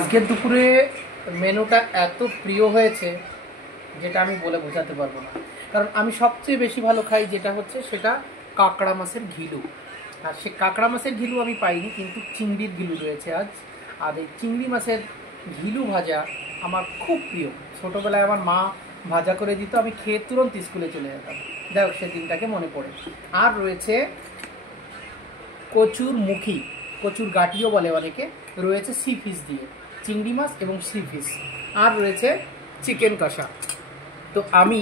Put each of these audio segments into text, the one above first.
আজকের দুপুরে মেনুটা এত প্রিয় হয়েছে যেটা আমি বলে বোঝাতে পারবো না। কারণ আমি সবচেয়ে বেশি ভালো খাই যেটা হচ্ছে সেটা কাঁকড়া মাছের ঘিলু। আর সে কাঁকড়া মাছের ঘিলু আমি পাইনি, কিন্তু চিংড়ির ঘিলু রয়েছে আজ। আর এই চিংড়ি মাছের ঘিলু ভাজা আমার খুব প্রিয়। ছোটোবেলায় আমার মা ভাজা করে দিত, আমি খেয়ে তুরন্ত স্কুলে চলে যেতাম। যাই হোক, সে দিনটাকে মনে পড়ে। আর রয়েছে কচুর মুখী, কচুর গাটিও বলে অনেকে, রয়েছে সি ফিশ দিয়ে, চিংড়ি মাছ এবং সি ফিশ। আর রয়েছে চিকেন কষা। তো আমি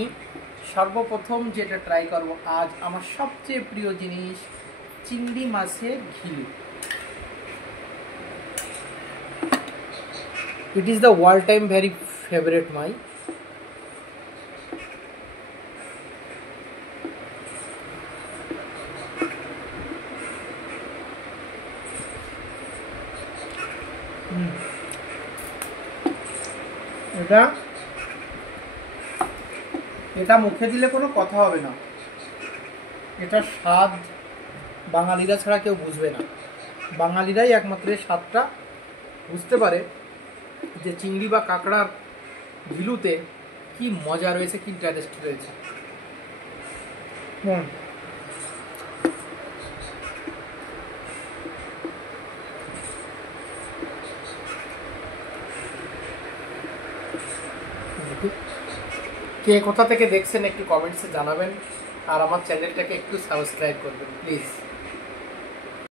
সর্বপ্রথম যেটা ট্রাই করব আজ, আমার সবচেয়ে প্রিয় জিনিস চিংড়ি মাছের ঘিলু। It is the world time very favourite my. এটা এটা মুখে দিলে কোনো কথা হবে না। এটা স্বাদ বাঙালিরা ছাড়া কেউ বুঝবে না। বাঙালিরাই একমাত্র স্বাদটা বুঝতে পারে যে চিংড়ি বা কাঁকড়ার ঘিলুতে কি মজা রয়েছে, কি টেস্ট রয়েছে। কে কোথা থেকে দেখছেন একটু কমেন্টসে জানাবেন, আর আমার চ্যানেলটাকে একটু সাবস্ক্রাইব করবেন প্লিজ।